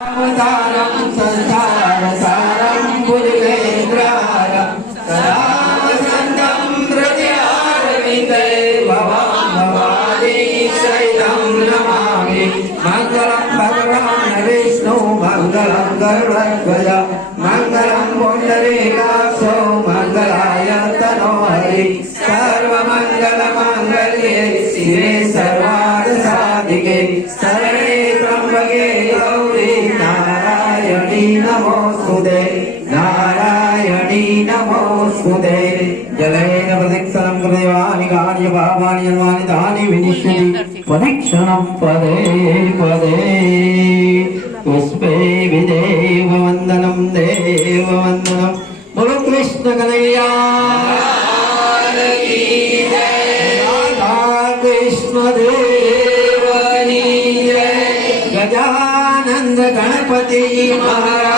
अवतारं संसारसारं भुजगेन्द्रारं सदा वसन्तं हृदयारविन्दे भवामवादिशैलं नमामि। मङ्गलं भगवान् विष्णु मङ्गलं गरुडध्वज मङ्गलं पुण्डरीकाक्षो मङ्गलाय तनोहरि। सर्वमङ्गलमाङ्गल्ये शिवे सर्वार्थसाधिके शरणे त्र्यम्बके गौरी नारायणी नमोस्तुते नारायणी नमोस्तुते। जलेन प्रदक्षिणं कृतेवानि कानि पापानि जन्मानि तानि विनिश्यति प्रदक्षिणं पदे पदे। पुष्पे विदेववन्दनं देववन्दनं। बोलो कृष्ण कन्हैया कृष्ण देव की जय। गजानंद गणपति महाराज